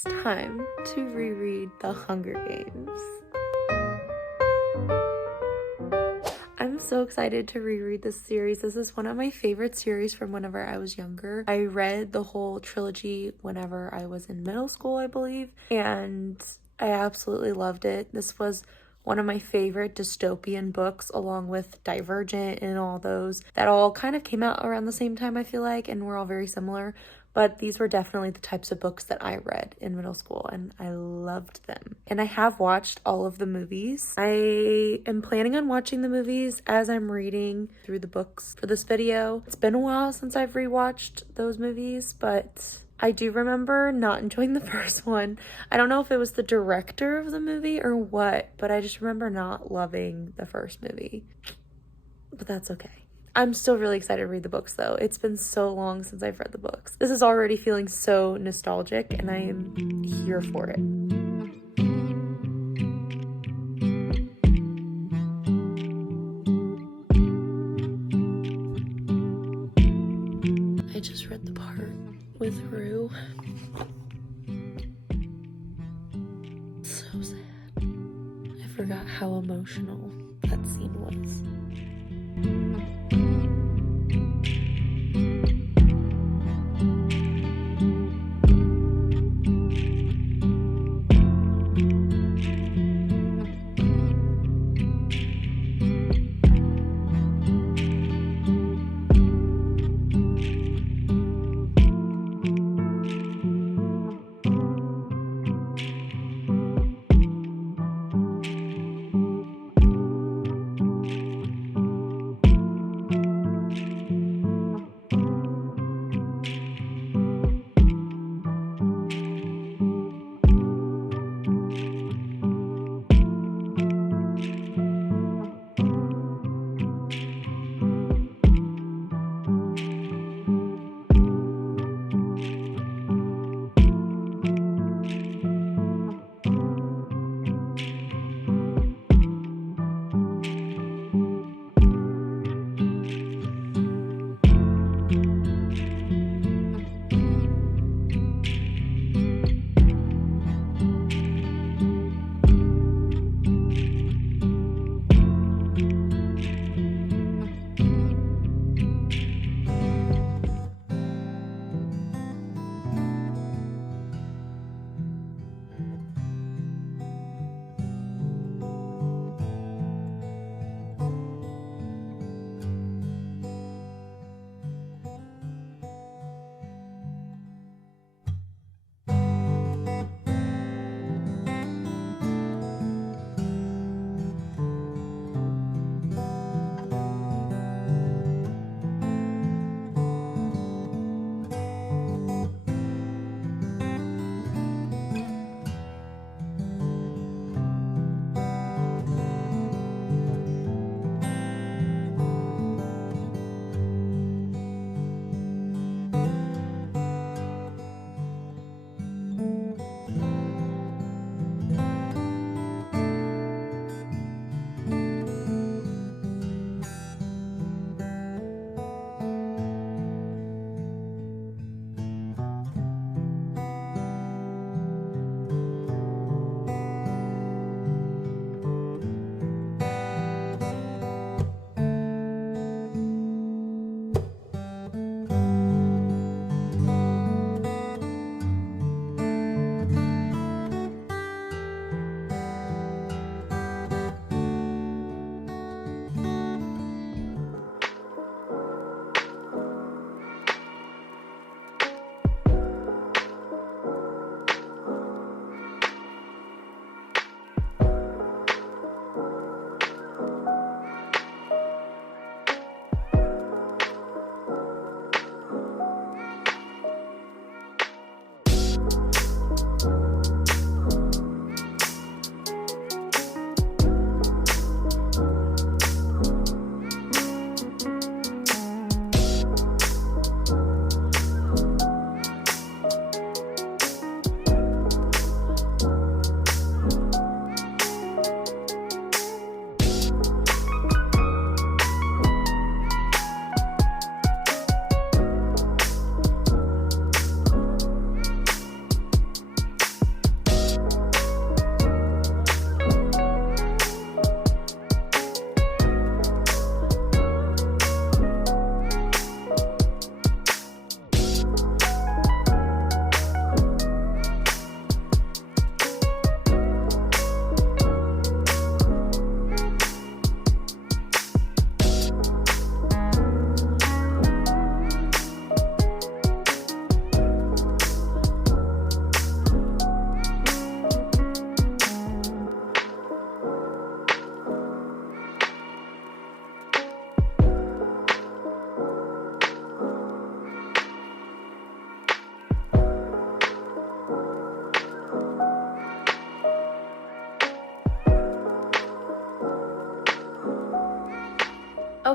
It's time to reread The Hunger Games. I'm so excited to reread this series. This is one of my favorite series from whenever I was younger. I read the whole trilogy whenever I was in middle school, I believe, and I absolutely loved it. This was one of my favorite dystopian books, along with Divergent and all those that all kind of came out around the same time, I feel like, and we're all very similar. But these were definitely the types of books that I read in middle school, and I loved them. And I have watched all of the movies. I am planning on watching the movies as I'm reading through the books for this video. It's been a while since I've rewatched those movies, but I do remember not enjoying the first one. I don't know if it was the director of the movie or what, but I just remember not loving the first movie. But that's okay. I'm still really excited to read the books though. It's been so long since I've read the books. This is already feeling so nostalgic and I am here for it. I just read the part with Rue. So sad. I forgot how emotional that scene was.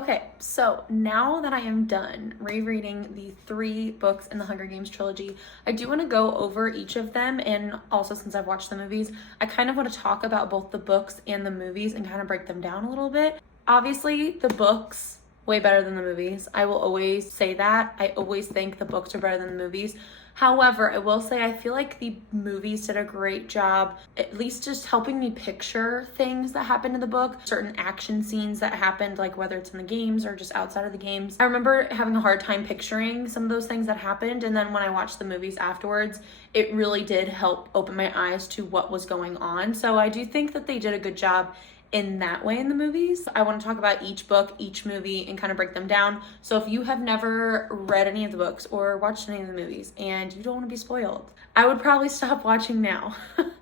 Okay, so now that I am done rereading the 3 books in the Hunger Games trilogy, I do want to go over each of them, and also since I've watched the movies, I kind of want to talk about both the books and the movies and kind of break them down a little bit. Obviously, the books way better than the movies. I will always say that. I always think the books are better than the movies. However, I will say I feel like the movies did a great job, at least just helping me picture things that happened in the book, certain action scenes that happened, like whether it's in the games or just outside of the games. I remember having a hard time picturing some of those things that happened, and then when I watched the movies afterwards, it really did help open my eyes to what was going on. So I do think that they did a good job in that way in the movies. I want to talk about each book, each movie, and kind of break them down. So if you have never read any of the books or watched any of the movies and you don't want to be spoiled, I would probably stop watching now.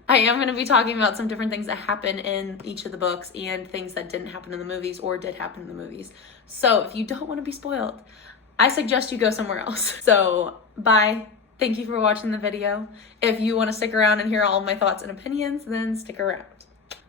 I am going to be talking about some different things that happen in each of the books and things that didn't happen in the movies or did happen in the movies. So if you don't want to be spoiled, I suggest you go somewhere else. So bye. Thank you for watching the video. If you want to stick around and hear all of my thoughts and opinions, then stick around.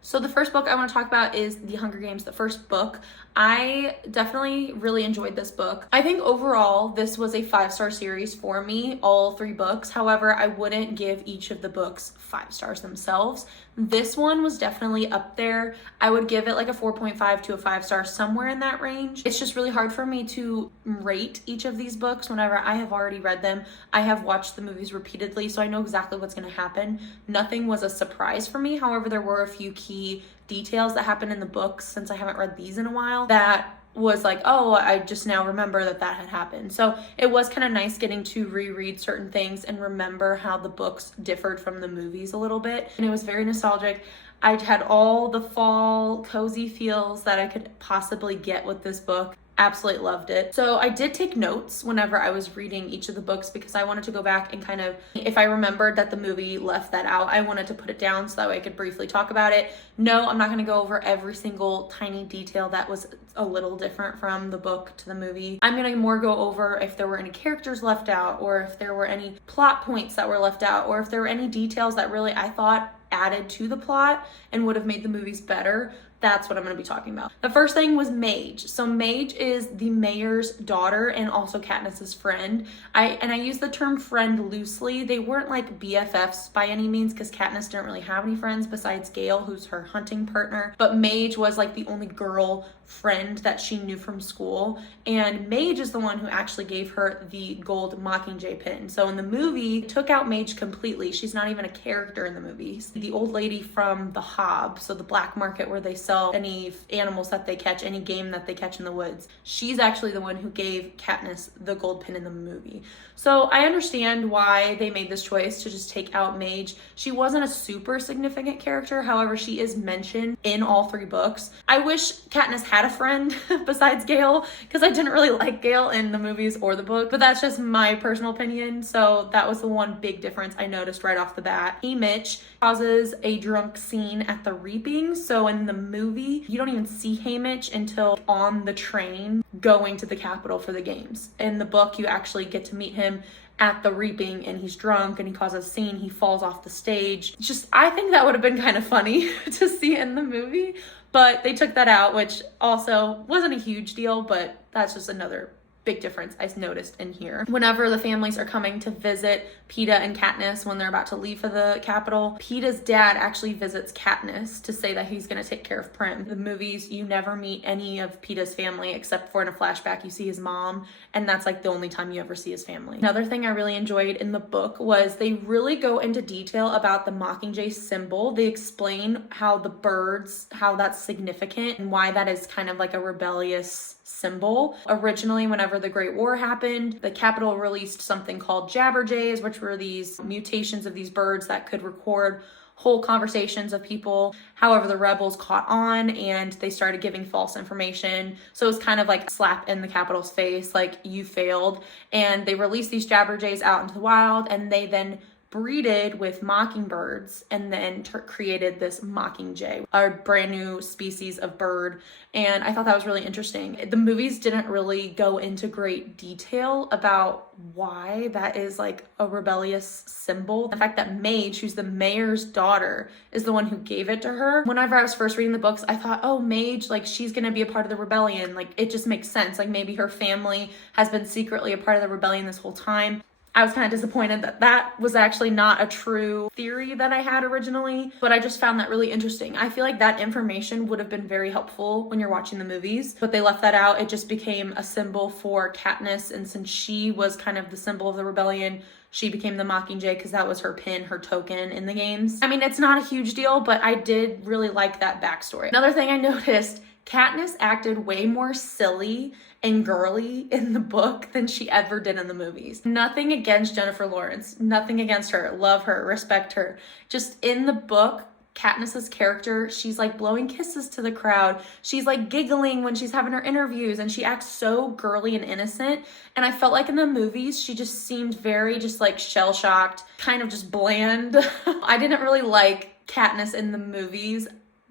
So the first book I want to talk about is The Hunger Games, the first book. I definitely really enjoyed this book. I think overall this was a 5-star series for me, all 3 books. However, I wouldn't give each of the books 5 stars themselves. This one was definitely up there. I would give it like a 4.5 to a 5 star, somewhere in that range. It's just really hard for me to rate each of these books whenever I have already read them. I have watched the movies repeatedly, so I know exactly what's going to happen. Nothing was a surprise for me. However, there were a few key details that happened in the books, since I haven't read these in a while, that was like, oh, I just now remember that had happened. So it was kind of nice getting to reread certain things and remember how the books differed from the movies a little bit. And it was very nostalgic. I had all the fall cozy feels that I could possibly get with this book. Absolutely loved it. So I did take notes whenever I was reading each of the books because I wanted to go back and kind of, if I remembered that the movie left that out, I wanted to put it down so that way I could briefly talk about it. No, I'm not going to go over every single tiny detail that was a little different from the book to the movie. I'm going to more go over if there were any characters left out, or if there were any plot points that were left out, or if there were any details that really I thought added to the plot and would have made the movies better. That's what I'm going to be talking about. The first thing was Mage. So Mage is the mayor's daughter and also Katniss's friend. I use the term friend loosely. They weren't like BFFs by any means because Katniss didn't really have any friends besides Gale, who's her hunting partner. But Mage was like the only girl friend that she knew from school. And Mage is the one who actually gave her the gold Mockingjay pin. So in the movie, took out Mage completely. She's not even a character in the movies. The old lady from the Hob, so the black market where they sell any animals that they catch, any game that they catch in the woods. She's actually the one who gave Katniss the gold pin in the movie. So I understand why they made this choice to just take out Mage. She wasn't a super significant character. However, she is mentioned in all 3 books. I wish Katniss had a friend besides Gale because I didn't really like Gale in the movies or the book, but that's just my personal opinion. So that was the one big difference I noticed right off the bat. Haymitch causes a drunk scene at the Reaping. So in the movie, you don't even see Haymitch until on the train going to the Capitol for the games. In the book, you actually get to meet him at the Reaping and he's drunk and he causes a scene. He falls off the stage. I think that would have been kind of funny to see in the movie, but they took that out, which also wasn't a huge deal, but that's just another big difference I noticed in here. Whenever the families are coming to visit Peeta and Katniss when they're about to leave for the Capitol, Peeta's dad actually visits Katniss to say that he's going to take care of Prim. In the movies, you never meet any of Peeta's family except for in a flashback you see his mom, and that's like the only time you ever see his family. Another thing I really enjoyed in the book was they really go into detail about the Mockingjay symbol. They explain how the birds, how that's significant and why that is kind of like a rebellious symbol. Originally, whenever the Great War happened, the Capitol released something called Jabberjays, which were these mutations of these birds that could record whole conversations of people. However, the rebels caught on and they started giving false information. So it was kind of like a slap in the Capitol's face, like you failed. And they released these Jabberjays out into the wild, and they then breeded with mockingbirds and then created this mockingjay, a brand new species of bird. And I thought that was really interesting. The movies didn't really go into great detail about why that is like a rebellious symbol. The fact that Mage, who's the mayor's daughter, is the one who gave it to her. Whenever I was first reading the books, I thought, oh, Mage, like she's gonna be a part of the rebellion. Like it just makes sense. Like maybe her family has been secretly a part of the rebellion this whole time. I was kind of disappointed that that was actually not a true theory that I had originally, but I just found that really interesting. I feel like that information would have been very helpful when you're watching the movies, but they left that out. It just became a symbol for Katniss, and since she was kind of the symbol of the rebellion, she became the Mockingjay because that was her pin, her token in the games. I mean, it's not a huge deal, but I did really like that backstory. Another thing I noticed, Katniss acted way more silly and girly in the book than she ever did in the movies. Nothing against Jennifer Lawrence, nothing against her, love her, respect her. Just in the book, Katniss's character, she's like blowing kisses to the crowd. She's like giggling when she's having her interviews, and she acts so girly and innocent. And I felt like in the movies, she just seemed very just like shell-shocked, kind of just bland. I didn't really like Katniss in the movies.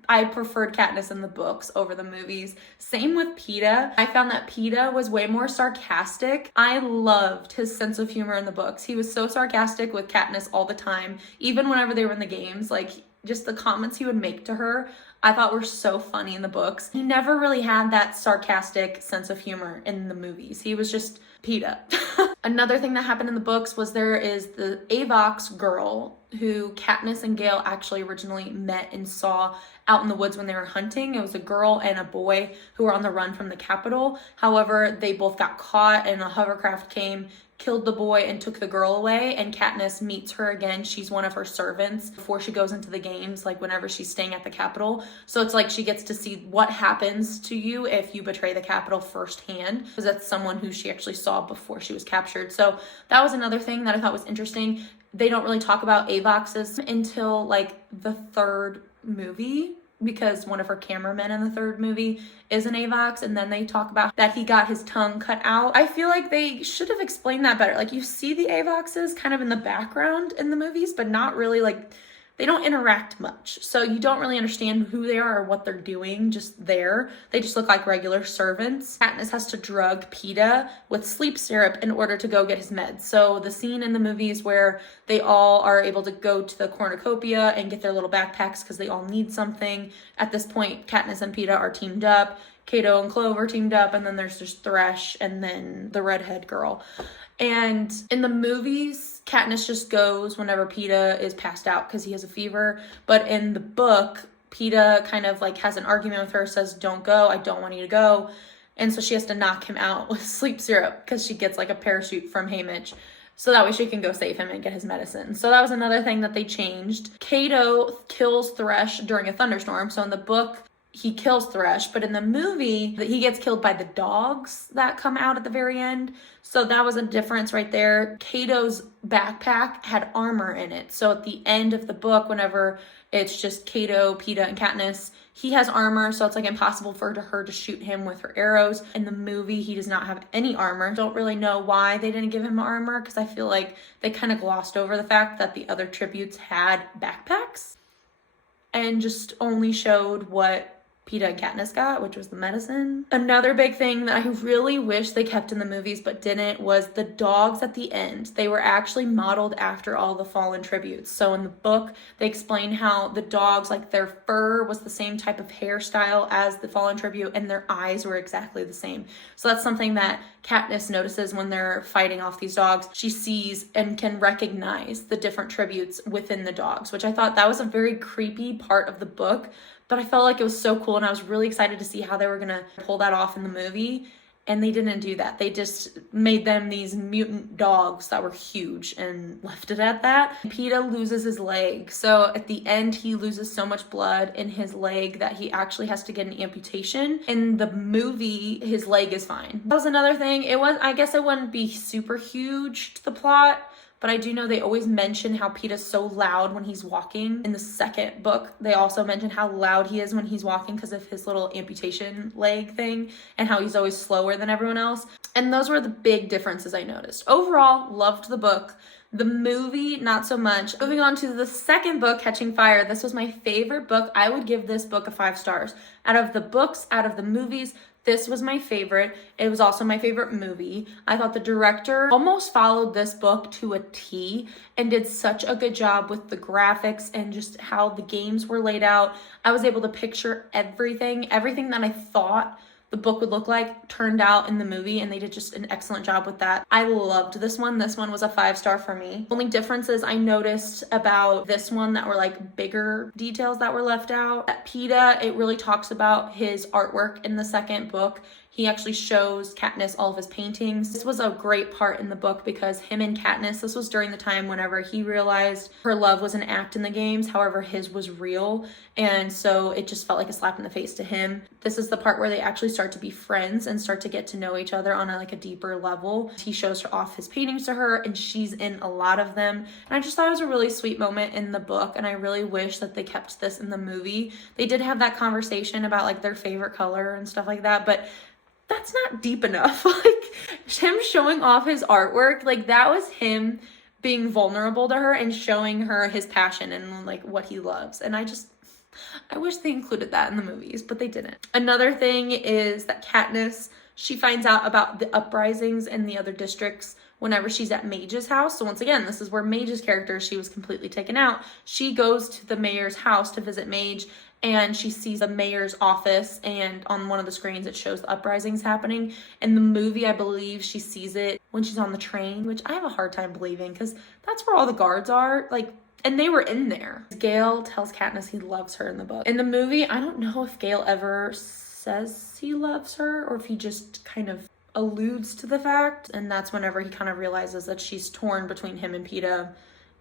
I preferred Katniss in the books over the movies. Same with Peeta. I found that Peeta was way more sarcastic. I loved his sense of humor in the books. He was so sarcastic with Katniss all the time, even whenever they were in the games. Like, just the comments he would make to her, I thought were so funny in the books. He never really had that sarcastic sense of humor in the movies. He was just Peeta. Another thing that happened in the books was there is the Avox girl who Katniss and Gale actually originally met and saw out in the woods when they were hunting. It was a girl and a boy who were on the run from the Capitol. However, they both got caught and a hovercraft came, killed the boy, and took the girl away. And Katniss meets her again. She's one of her servants before she goes into the games, like whenever she's staying at the Capitol. So it's like she gets to see what happens to you if you betray the Capitol firsthand, because that's someone who she actually saw before she was captured. So that was another thing that I thought was interesting. They don't really talk about Avoxes until like the third movie, because one of her cameramen in the third movie is an Avox, and then they talk about that he got his tongue cut out. I feel like they should have explained that better. Like, you see the Avoxes kind of in the background in the movies, but not really, like, they don't interact much. So you don't really understand who they are or what they're doing just there. They just look like regular servants. Katniss has to drug Peeta with sleep syrup in order to go get his meds. So the scene in the movies where they all are able to go to the cornucopia and get their little backpacks because they all need something. At this point, Katniss and Peeta are teamed up. Cato and Clover teamed up, and then there's just Thresh and then the redhead girl. And in the movies, Katniss just goes whenever Peeta is passed out because he has a fever. But in the book, Peeta kind of like has an argument with her, says, don't go, I don't want you to go. And so she has to knock him out with sleep syrup because she gets like a parachute from Haymitch. So that way she can go save him and get his medicine. So that was another thing that they changed. Cato kills Thresh during a thunderstorm. So in the book, he kills Thresh, but in the movie, he gets killed by the dogs that come out at the very end. So that was a difference right there. Cato's backpack had armor in it. So at the end of the book, whenever it's just Cato, Peeta, and Katniss, he has armor, so it's like impossible for her to shoot him with her arrows. In the movie, he does not have any armor. Don't really know why they didn't give him armor, because I feel like they kind of glossed over the fact that the other tributes had backpacks and just only showed what Peeta and Katniss got, which was the medicine. Another big thing that I really wish they kept in the movies but didn't was the dogs at the end. They were actually modeled after all the fallen tributes. So in the book, they explain how the dogs, like their fur was the same type of hairstyle as the fallen tribute, and their eyes were exactly the same. So that's something that Katniss notices when they're fighting off these dogs. She sees and can recognize the different tributes within the dogs, which I thought that was a very creepy part of the book. But I felt like it was so cool, and I was really excited to see how they were going to pull that off in the movie. And they didn't do that. They just made them these mutant dogs that were huge and left it at that. Peeta loses his leg. So at the end, he loses so much blood in his leg that he actually has to get an amputation. In the movie, his leg is fine. That was another thing. I guess it wouldn't be super huge to the plot, but I do know they always mention how Peeta's so loud when he's walking. In the second book, they also mention how loud he is when he's walking because of his little amputation leg thing, and how he's always slower than everyone else. And those were the big differences I noticed. Overall, loved the book. The movie, not so much. Moving on to the second book, Catching Fire. This was my favorite book. I would give this book a 5 stars. Out of the books, out of the movies, this was my favorite. It was also my favorite movie. I thought the director almost followed this book to a T and did such a good job with the graphics and just how the games were laid out. I was able to picture everything that I thought the book would look like turned out in the movie, and they did just an excellent job with that. I loved this one. This one was a 5 star for me. Only differences I noticed about this one that were like bigger details that were left out. At PETA, it really talks about his artwork in the second book. He actually shows Katniss all of his paintings. This was a great part in the book because him and Katniss, this was during the time whenever he realized her love was an act in the games, however his was real, and so it just felt like a slap in the face to him. This is the part where they actually start to be friends and start to get to know each other on a deeper level. He shows her off his paintings to her and she's in a lot of them, and I just thought it was a really sweet moment in the book, and I really wish that they kept this in the movie. They did have that conversation about their favorite color and stuff like that, but that's not deep enough. Him showing off his artwork, that was him being vulnerable to her and showing her his passion and what he loves. And I wish they included that in the movies, but they didn't. Another thing is that Katniss, she finds out about the uprisings in the other districts whenever she's at Mage's house. So once again, this is where Mage's character, she was completely taken out. She goes to the mayor's house to visit Mage, and she sees the mayor's office, and on one of the screens it shows the uprisings happening. In the movie, I believe she sees it when she's on the train, which I have a hard time believing because that's where all the guards are, and they were in there. Gale tells Katniss he loves her in the book. In the movie, I don't know if Gale ever says he loves her or if he just kind of alludes to the fact, and that's whenever he kind of realizes that she's torn between him and PETA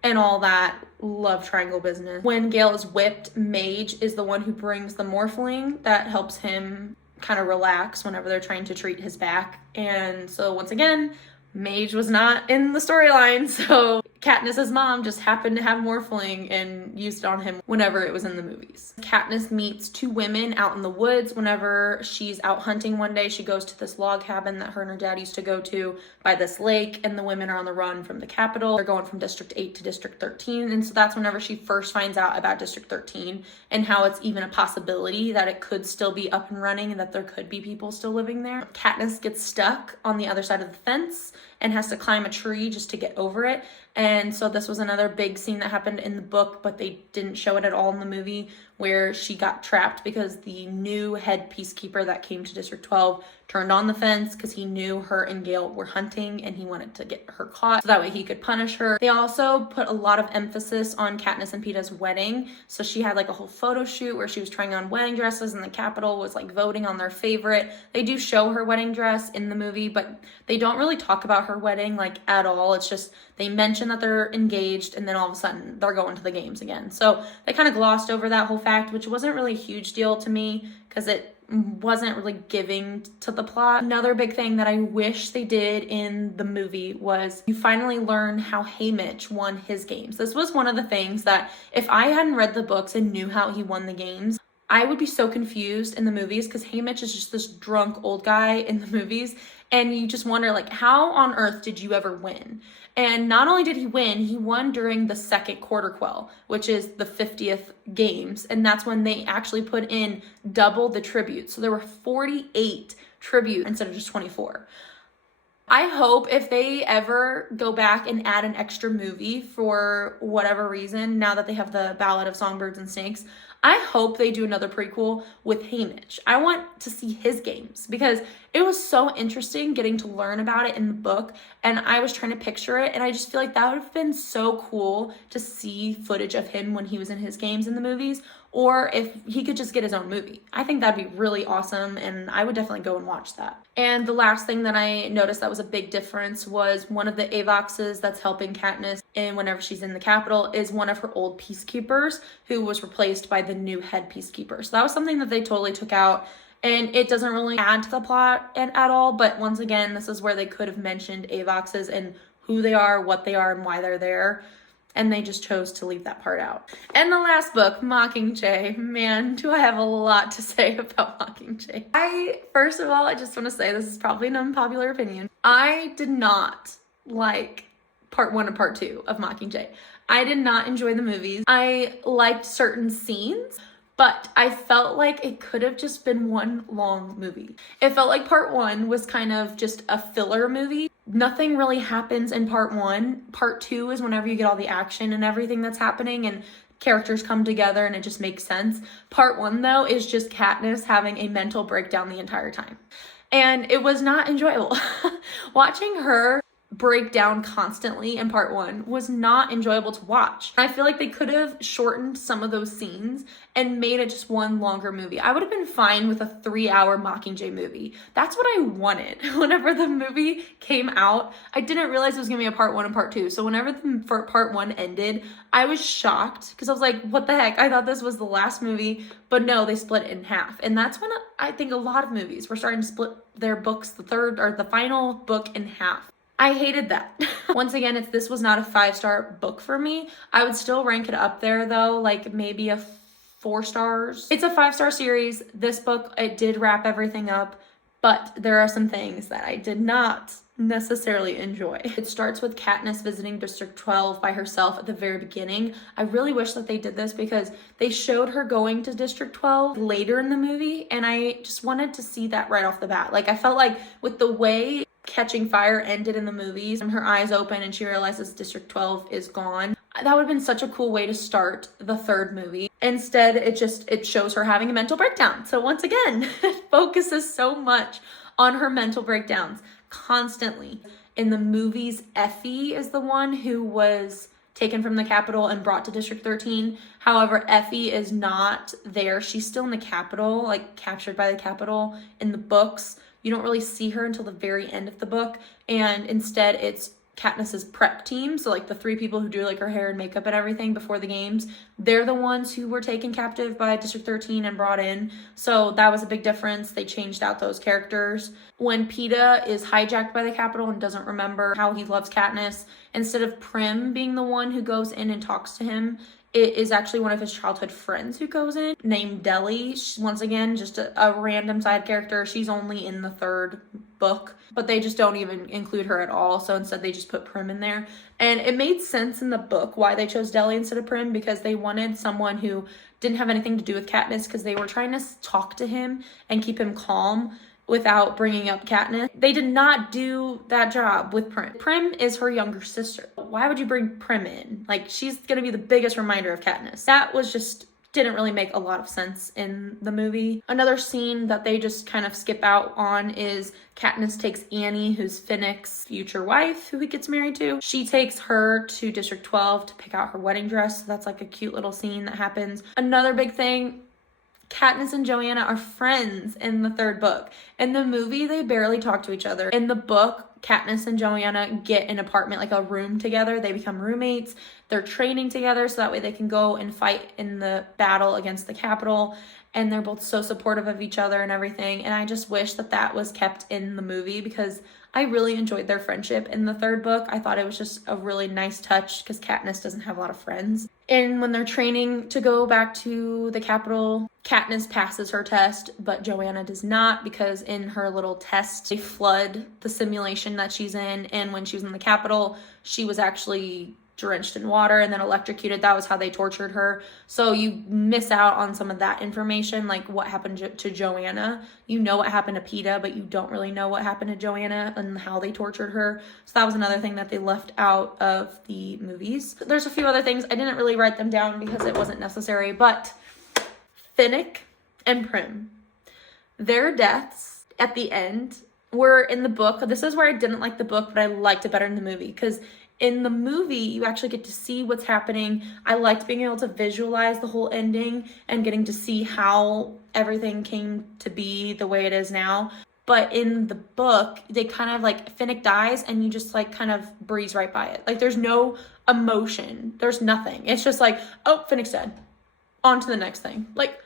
and all that love triangle business. When Gale is whipped, Mage is the one who brings the morphling that helps him kind of relax whenever they're trying to treat his back. And so once again, Mage was not in the storyline, so Katniss's mom just happened to have morphling and used it on him whenever it was in the movies. Katniss meets 2 women out in the woods whenever she's out hunting one day. She goes to this log cabin that her and her dad used to go to by this lake, and the women are on the run from the capital. They're going from District 8 to District 13, and so that's whenever she first finds out about District 13 and how it's even a possibility that it could still be up and running and that there could be people still living there. Katniss gets stuck on the other side of the fence and has to climb a tree just to get over it. And so this was another big scene that happened in the book, but they didn't show it at all in the movie, where she got trapped because the new head peacekeeper that came to District 12 turned on the fence because he knew her and Gale were hunting and he wanted to get her caught so that way he could punish her. They also put a lot of emphasis on Katniss and PETA's wedding. So she had a whole photo shoot where she was trying on wedding dresses and the Capitol was voting on their favorite. They do show her wedding dress in the movie, but they don't really talk about her wedding at all. It's just they mention that they're engaged and then all of a sudden they're going to the games again. So they kind of glossed over that whole fact, which wasn't really a huge deal to me because it wasn't really giving to the plot. Another big thing that I wish they did in the movie was you finally learn how Haymitch won his games. This was one of the things that if I hadn't read the books and knew how he won the games, I would be so confused in the movies because Haymitch is just this drunk old guy in the movies, and you just wonder how on earth did you ever win? And not only did he win, he won during the second quarter quell, which is the 50th games. And that's when they actually put in double the tribute. So there were 48 tribute instead of just 24. I hope if they ever go back and add an extra movie for whatever reason, now that they have the Ballad of Songbirds and Snakes, I hope they do another prequel with Haymitch. I want to see his games because it was so interesting getting to learn about it in the book, and I was trying to picture it, and I just feel like that would have been so cool to see footage of him when he was in his games in the movies, or if he could just get his own movie. I think that'd be really awesome, and I would definitely go and watch that. And the last thing that I noticed that was a big difference was one of the Avoxes that's helping Katniss and whenever she's in the Capitol is one of her old peacekeepers who was replaced by the new head peacekeeper. So that was something that they totally took out, and it doesn't really add to the plot at all, but once again, this is where they could have mentioned Avoxes and who they are, what they are, and why they're there. And they just chose to leave that part out. And the last book, Mockingjay. Man, do I have a lot to say about Mockingjay. First of all, I just want to say this is probably an unpopular opinion. I did not like part 1 and part 2 of Mockingjay. I did not enjoy the movies. I liked certain scenes, but I felt like it could have just been one long movie. It felt like part 1 was kind of just a filler movie. Nothing really happens in part 1. Part 2 is whenever you get all the action and everything that's happening and characters come together and it just makes sense. Part 1 though is just Katniss having a mental breakdown the entire time. And it was not enjoyable. Watching her break down constantly in part 1 was not enjoyable to watch. I feel like they could have shortened some of those scenes and made it just one longer movie. I would have been fine with a 3-hour Mockingjay movie. That's what I wanted. Whenever the movie came out, I didn't realize it was gonna be a part 1 and part 2. So whenever part 1 ended, I was shocked because I was like, what the heck? I thought this was the last movie, but no, they split it in half. And that's when I think a lot of movies were starting to split their books, the final book in half. I hated that. Once again, if this was not a 5-star book for me, I would still rank it up there though, like maybe a 4 stars. It's a 5-star series. This book, it did wrap everything up, but there are some things that I did not necessarily enjoy. It starts with Katniss visiting District 12 by herself at the very beginning. I really wish that they did this because they showed her going to District 12 later in the movie, and I just wanted to see that right off the bat. Like, I felt like with the way Catching Fire ended in the movies and her eyes open and she realizes District 12 is gone, that would have been such a cool way to start the 3rd movie. Instead, it shows her having a mental breakdown. So once again, it focuses so much on her mental breakdowns constantly. In the movies, Effie is the one who was taken from the Capitol and brought to District 13. However, Effie is not there. She's still in the Capitol, like captured by the Capitol in the books. You don't really see her until the very end of the book, and instead it's Katniss's prep team, so like the 3 people who do like her hair and makeup and everything before the games, they're the ones who were taken captive by District 13 and brought in. So that was a big difference. They changed out those characters. When Peeta is hijacked by the Capitol and doesn't remember how he loves Katniss, instead of Prim being the one who goes in and talks to him, it is actually one of his childhood friends who goes in, named Deli. Once again, just a random side character. She's only in the 3rd book, but they just don't even include her at all. So instead they just put Prim in there. And it made sense in the book why they chose Deli instead of Prim, because they wanted someone who didn't have anything to do with Katniss, because they were trying to talk to him and keep him calm without bringing up Katniss. They did not do that job with Prim. Prim is her younger sister. Why would you bring Prim in? Like, she's gonna be the biggest reminder of Katniss. That was just didn't really make a lot of sense in the movie. Another scene that they just kind of skip out on is Katniss takes Annie, who's Finnick's future wife, who he gets married to. She takes her to District 12 to pick out her wedding dress. So that's like a cute little scene that happens. Another big thing, Katniss and Joanna are friends in the 3rd book. In the movie, they barely talk to each other. In the book, Katniss and Joanna get an apartment, like a room together. They become roommates. They're training together so that way they can go and fight in the battle against the Capitol. And they're both so supportive of each other and everything. And I just wish that that was kept in the movie because I really enjoyed their friendship in the 3rd book. I thought it was just a really nice touch because Katniss doesn't have a lot of friends. And when they're training to go back to the Capitol, Katniss passes her test, but Joanna does not, because in her little test, they flood the simulation that she's in. And when she was in the Capitol, she was actually drenched in water and then electrocuted. That was how they tortured her. So you miss out on some of that information, like what happened to Joanna. You know what happened to Peeta, but you don't really know what happened to Joanna and how they tortured her. So that was another thing that they left out of the movies. There's a few other things. I didn't really write them down because it wasn't necessary, but Finnick and Prim, their deaths at the end were in the book. This is where I didn't like the book, but I liked it better in the movie because in the movie, you actually get to see what's happening. I liked being able to visualize the whole ending and getting to see how everything came to be the way it is now. But in the book, they kind of like, Finnick dies and you just like kind of breeze right by it. Like there's no emotion. There's nothing. It's just like, oh, Finnick's dead. On to the next thing. Like,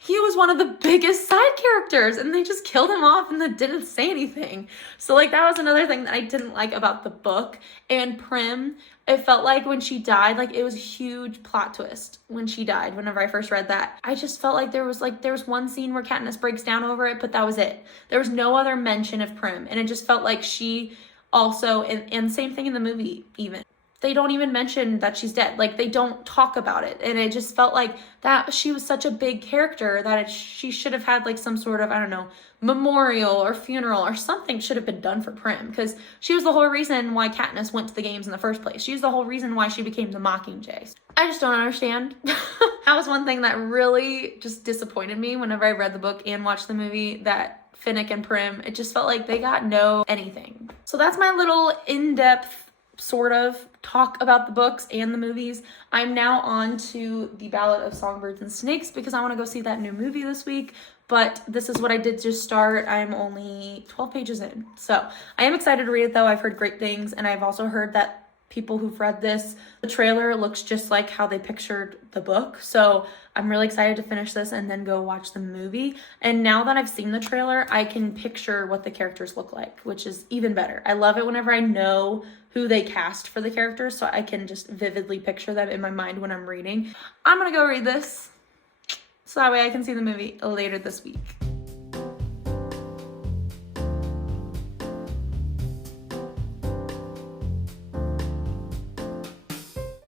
he was one of the biggest side characters and they just killed him off and they didn't say anything. So like that was another thing that I didn't like about the book. And Prim, it felt like when she died, like it was a huge plot twist when she died. Whenever I first read that, I just felt like there was one scene where Katniss breaks down over it, but that was it. There was no other mention of Prim. And it just felt like she also, and same thing in the movie even. They don't even mention that she's dead. Like, they don't talk about it. And it just felt like that she was such a big character that she should have had like some sort of, I don't know, memorial or funeral or something should have been done for Prim, because she was the whole reason why Katniss went to the games in the first place. She was the whole reason why she became the Mockingjay. I just don't understand. That was one thing that really just disappointed me whenever I read the book and watched the movie, that Finnick and Prim, it just felt like they got no anything. So that's my little in-depth sort of talk about the books and the movies. I'm now on to the Ballad of Songbirds and Snakes because I want to go see that new movie this week. But this is what I did just start. I'm only 12 pages in. So I am excited to read it though. I've heard great things, and I've also heard that people who've read this, the trailer looks just like how they pictured the book. So I'm really excited to finish this and then go watch the movie. And now that I've seen the trailer, I can picture what the characters look like, which is even better. I love it whenever I know who they cast for the characters, so I can just vividly picture them in my mind when I'm reading. I'm gonna go read this so that way I can see the movie later this week.